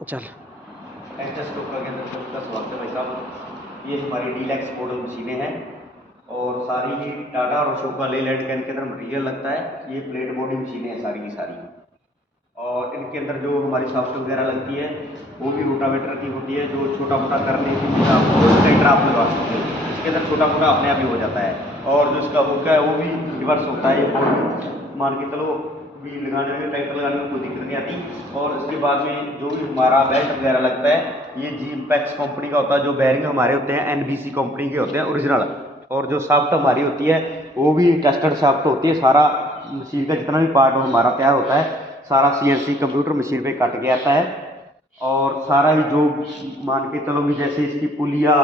चल एस्टेस्टोका के अंदर सबका स्वागत है भाई साहब। ये हमारी डीलक्स मॉडल मशीनें हैं और सारी ये टाटा और अशोका लेलैंड के अंदर मटीरियल लगता है। ये प्लेट बॉडी मशीनें हैं सारी की सारी, और इनके अंदर जो हमारी सॉफ्ट वगैरह लगती है वो भी रोटावेटर की होती है, जो छोटा मोटा करने के लिए ट्रैक्टर आप लगा सकते हो। इसके अंदर छोटा मोटा अपने आप ही हो जाता है, और जो इसका हुक है वो भी रिवर्स होता है। ये मान के चलो भी लगाने में, ट्रैक्टर लगाने में कोई दिक्कत नहीं आती। और इसके बाद में जो भी हमारा बेल्ट वगैरह लगता है ये जी इम्पैक्स कंपनी का होता है। जो बैरिंग हमारे होते हैं एनबीसी कंपनी के होते हैं ओरिजिनल, और जो शाफ्ट हमारी होती है वो भी टेस्टेड शाफ्ट होती है। सारा मशीन का जितना भी पार्ट हमारा तैयार होता है सारा सीएनसी कंप्यूटर मशीन पे काट के आता है। और सारा ही जो मान के चलो भी जैसे इसकी पुलिया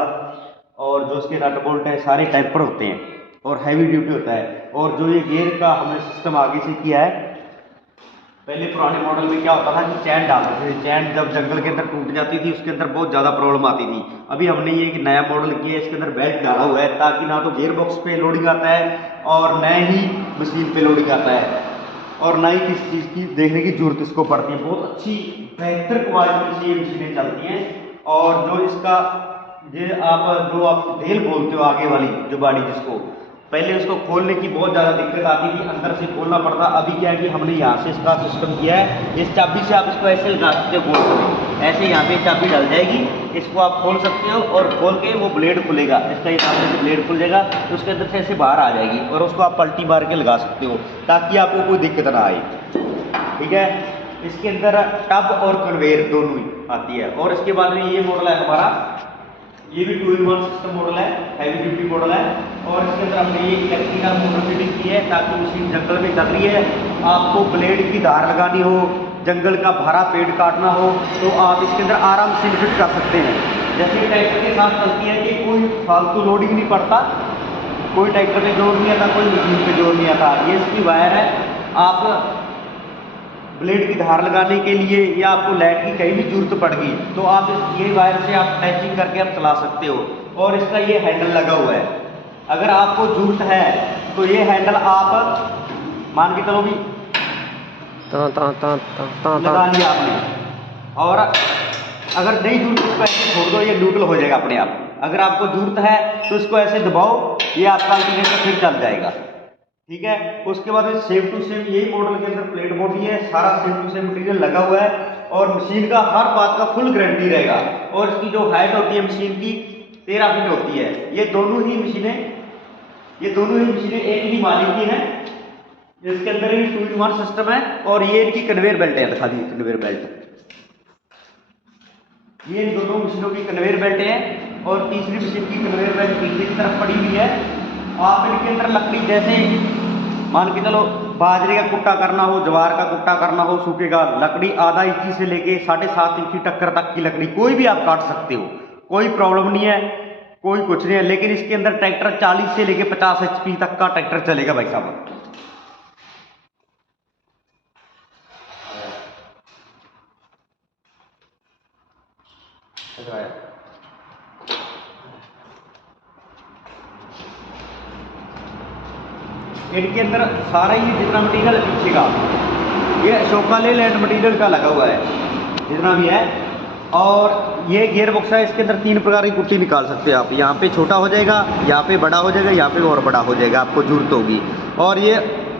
और जो इसके नट बोल्ट है सारे टेम्पर होते हैं और हैवी ड्यूटी होता है। और जो ये गियर का हमने सिस्टम आगे से किया है, पहले पुराने मॉडल में क्या होता था कि चैन डालते थे, चैन जब जंगल के अंदर टूट जाती थी उसके अंदर बहुत ज़्यादा प्रॉब्लम आती थी। अभी हमने ये एक नया मॉडल किया है, इसके अंदर बेल्ट डाला हुआ है ताकि ना तो गियर बॉक्स पे लोडिंग आता है और न ही मशीन पे लोडिंग आता है, और ना ही किसी चीज़ की देखने की जरूरत इसको पड़ती है। बहुत अच्छी बेहतर क्वालिटी से ये मशीनें चलती हैं। और जो इसका ये आप ढेल बोलते हो आगे वाली जो बाड़ी, जिसको पहले उसको खोलने की बहुत ज़्यादा दिक्कत आती थी, अंदर से खोलना पड़ता। अभी क्या है कि हमने यहाँ से इसका सिस्टम किया है, इस चाबी से आप इसको ऐसे लगा सकते हो गोल करें, ऐसे यहाँ पे चाबी डल जाएगी, इसको आप खोल सकते हो और खोल के वो ब्लेड खुलेगा, इसका ये सामने से ब्लेड खुल जाएगा तो उसके अंदर से ऐसे बाहर आ जाएगी और उसको आप पलटी मार के लगा सकते हो ताकि आपको कोई दिक्कत ना आए। ठीक है, इसके अंदर टब और कन्वेयर दोनों ही आती है। और इसके बाद में ये मॉडल है हमारा, ये भी 2-in-1 सिस्टम मॉडल है, हैवी ड्यूटी मॉडल है। और इसके अंदर हमने ये इलेक्ट्रिकल मोटर फिटिंग की है ताकि मशीन जंगल में चल रही है, आपको ब्लेड की धार लगानी हो, जंगल का भरा पेड़ काटना हो तो आप इसके अंदर आराम से फिट कर सकते हैं। जैसे ट्रैक्टर के साथ चलती है कि कोई फालतू लोडिंग नहीं पड़ता, कोई ट्रैक्टर पे जोर नहीं आता, कोई मशीन पे जोर नहीं आता। ये इसकी वायर है, आप ब्लेड की धार लगाने के लिए या आपको लाइट की कहीं भी जरूरत पड़ गई तो आप ये वायर से आप अटैचिंग करके आप चला सकते हो। और इसका ये हैंडल लगा हुआ है, अगर आपको जरूरत है तो ये हैंडल आप मान के चलो भी लगा लिया आपने, और अगर नहीं जरूरत इसको ऐसे छोड़ दो, ये न्यूट्रल हो जाएगा अपने आप। अगर आपको जरूरत है तो इसको ऐसे दबाओ, ये आपका अल्टरनेटर फिर चल जाएगा। ठीक है, उसके बाद सेम टू सेम यही मॉडल के अंदर प्लेट बॉडी है, सारा सेम टू सेम मटेरियल लगा हुआ है और मशीन का हर बात का फुल गारंटी रहेगा। और इसकी जो हाइट होती है मशीन की 13 फीट होती है। ये दोनों ही मशीनें एक ही मालिक की हैं, जिसके अंदर ही 2-in-1 सिस्टम है। और ये इनकी कन्वेयर बेल्ट है, दिखा दी कन्वेयर बेल्ट, ये इन दोनों मशीनों की कन्वेयर बेल्ट है। और तीसरी मशीन की कन्वेयर बेल्ट पीछे की तरफ पड़ी हुई है। आप इनके अंदर लकड़ी जैसे मान के चलो बाजरे का कुट्टा करना हो, ज्वार का कुट्टा करना हो, सूखेगा लकड़ी आधा इंची से लेके 7.5 इंची टक्कर तक की लकड़ी कोई भी आप काट सकते हो, कोई प्रॉब्लम नहीं है, कोई कुछ नहीं है। लेकिन इसके अंदर ट्रैक्टर 40 से लेके 50 HP तक का ट्रैक्टर चलेगा भाई साहब। इनके अंदर सारा ही जितना मटीरियल पीछे का ये अशोका लेलैंड मटीरियल का लगा हुआ है जितना भी है। और ये गियर बॉक्स है, इसके अंदर 3 प्रकार की कुट्टी निकाल सकते हैं आप। यहाँ पे छोटा हो जाएगा, यहाँ पे बड़ा हो जाएगा, यहाँ पे और बड़ा हो जाएगा, आपको जरूरत होगी। और ये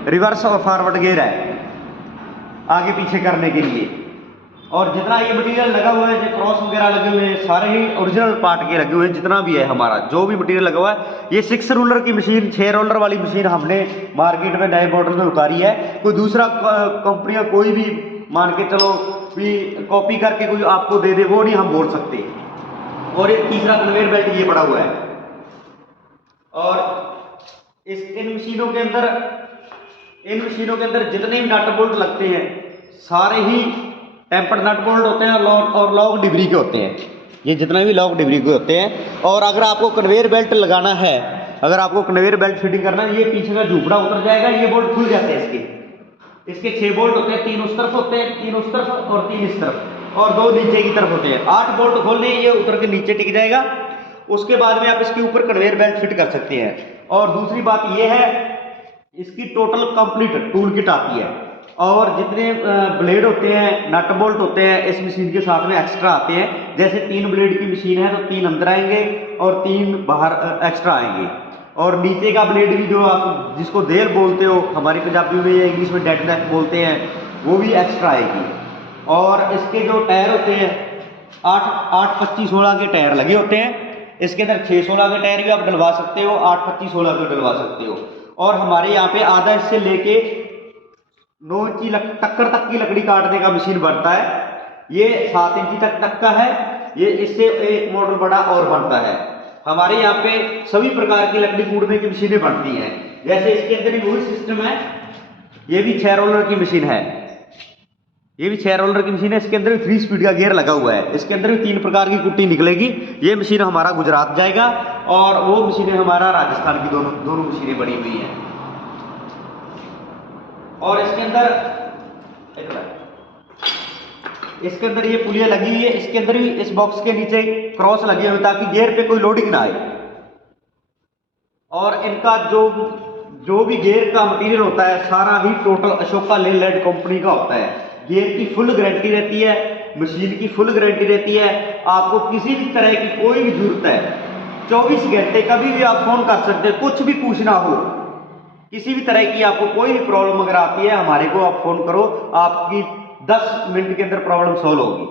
रिवर्स और फॉरवर्ड गियर है आगे पीछे करने के लिए। और जितना ये मटेरियल लगा हुआ है, जो क्रॉस वगैरह लगे हुए हैं सारे ही ओरिजिनल पार्ट के लगे हुए हैं। जितना भी है हमारा जो भी मटेरियल लगा हुआ है, ये 6 रोलर की मशीन, 6 रोलर वाली मशीन हमने मार्केट में नए मॉडल में उतारी है। कोई दूसरा कंपनियां कोई भी मान के चलो भी कॉपी करके कोई आपको दे दे, वो नहीं हम बोल सकते। और ये तीसरा कन्वेयर बेल्ट ये पड़ा हुआ है। और इन मशीनों के अंदर जितने भी नट बोल्ट लगते हैं सारे ही टेम्पर्ड नट बोल्ट होते हैं और लॉन्ग डिग्री के होते हैं। ये जितने भी लॉन्ग डिग्री के होते हैं। और अगर आपको कन्वेयर बेल्ट लगाना है, अगर आपको कन्वेयर बेल्ट फिटिंग करना है, ये पीछे का झूपड़ा उतर जाएगा, ये बोल्ट खुल जाते हैं। इसके 6 बोल्ट होते हैं, 3 उस तरफ होते हैं, 3 उस तरफ और 3 इस तरफ, और 2 नीचे की तरफ होते हैं। 8 बोल्ट खोलने, ये उतर के नीचे टिक जाएगा। उसके बाद में आप इसके ऊपर कन्वेयर बेल्ट फिट कर सकते हैं। और दूसरी बात ये है, इसकी टोटल कंप्लीट टूल किट आती है। और जितने ब्लेड होते हैं, नट बोल्ट होते हैं, इस मशीन के साथ में एक्स्ट्रा आते हैं। जैसे 3 ब्लेड की मशीन है तो 3 अंदर आएंगे और 3 बाहर एक्स्ट्रा आएंगे। और नीचे का ब्लेड भी जो आप जिसको देल बोलते हो हमारी पंजाबी में या इंग्लिश में डेड नेक बोलते हैं, वो भी एक्स्ट्रा आएगी। और इसके जो टायर होते हैं 8 25 16 के टायर लगे होते हैं। इसके अंदर 6 16 के टायर भी आप डलवा सकते हो, 8 25 16 के डलवा सकते हो। और हमारे यहाँ पे आधा इससे लेके 9 इंची टक्कर तक की लकड़ी काटने का मशीन बनता है। ये 7 इंची तक टक्का है, ये इससे एक मॉडल बड़ा और बनता है। हमारे यहाँ पे सभी प्रकार की लकड़ी कूटने की मशीनें बनती हैं। जैसे इसके अंदर भी वही सिस्टम है, ये भी 6 रोलर की मशीन है, ये भी 6 रोलर की मशीन है। इसके अंदर भी 3 स्पीड का गियर लगा हुआ है। इसके अंदर भी 3 प्रकार की कुट्टी निकलेगी। ये मशीन हमारा गुजरात जाएगा और वो मशीनें हमारा राजस्थान की दोनों मशीनें बनी हुई हैं। और इसके अंदर ये पुलिया लगी हुई है। इसके अंदर भी इस बॉक्स के नीचे क्रॉस लगे हुए ताकि गियर पे कोई लोडिंग ना आए। और इनका जो भी गियर का मटेरियल होता है सारा ही टोटल अशोका लेलैंड कंपनी का होता है। गियर की फुल गारंटी रहती है, मशीन की फुल गारंटी रहती है। आपको किसी भी तरह की कोई भी जरूरत है 24 घंटे कभी भी आप फोन कर सकते हैं। कुछ भी पूछना हो, किसी भी तरह की आपको कोई भी प्रॉब्लम अगर आती है हमारे को आप फोन करो, आपकी 10 मिनट के अंदर प्रॉब्लम सॉल्व होगी।